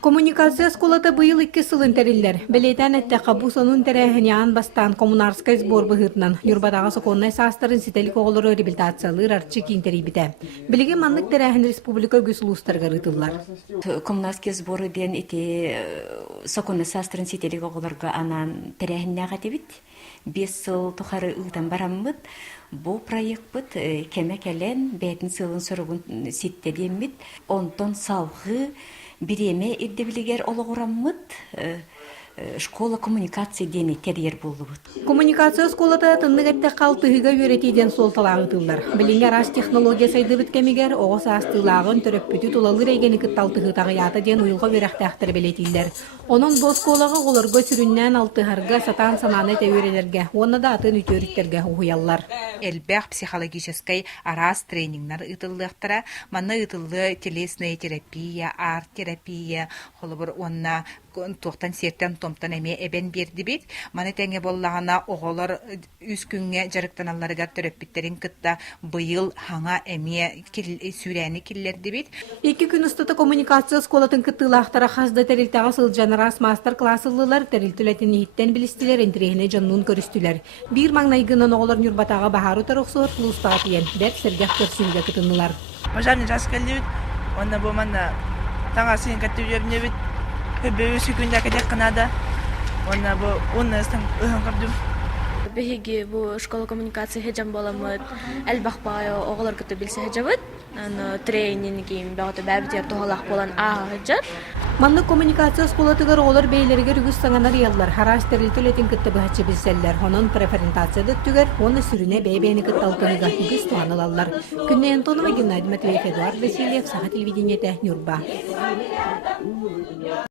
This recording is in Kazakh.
Коммуникация сколата быйыл 2 сылын териллер. Белетен этте кабу сонун терехинян бастан коммунарскай сбор быгытнан. Юрбатага соконнай састарын сителик оголору реабилитациялыр арчы кийинтерибите. Билиги маннык терехин республика гүслустарга рытыллар. Коммунарские сборы ден эти соконнай састарын сителик оголорга анан терехинняга дебит. 5 сыл тухары ыйтан бараммыт. Бу проект бит кемекелен бетин сылын сорогун ситте демит. Онтон салгы биреме ирдебилигер ологураммыт школа коммуникации дени терьер болдубут. Коммуникация сколата тынныгетте калтыгыга үйретиден солталагытылар. Билинге рас технология сайдыбыт кемигер оғыз астылагын төрөппүтү тулалыр эгени кытталтыгы тагыята ден уйылга беректактыр белетилер. Онун босколага оларга сүрүннен алтыгарга сатан сананы тәүрелерге, онна да атын үтөрүттерге уяллар. Элбэх психологической арас тренингнар ытыллыктара, манна ытыллы телесная терапия, арт-терапия, холобур онна тоқтан сертен томтан эме эбен берди бит. Маны теңе боллагана оголор үс күнгө жарыктаналарга төрөппиттерин кытта быйыл хаңа эме сүрәни киллерди бит. 2 күн ыстыты коммуникация сколатын кыттылактара хазда терилтага сылжанарас мастер-классылылар терилтүлетин иттен билистилер энтрегине жаннун көрүстүлер. Бир маңнайгынан оголор Нюрбатага бахару тарыксор флустага тиен бер сергах көрсүнгө кытынылар. Пожарный жас келдибит. Онда бу мана таңа син каттыбет бит. Бебе секунда кадек канада. Онда бу уннастан кырдым. Беги бу школа коммуникации хеджам боламыт. Элбахпайо оголор кыты билсе хеджабыт. Аны тренингим багыты бәбитер тохалак болан хеджат. Манны коммуникация сколатыгар оголор бейлерге үгүс саңанар яллар. Хараш терилтүлетин кытты бахачы билселлер. Онун преферентацияда түгер, оны сүрүне бейбени кытталтыгыга үгүс туанылалар. Күннен тонума Геннадий Матвеев, Эдуард Васильев, Саха телевидениете, Нюрба.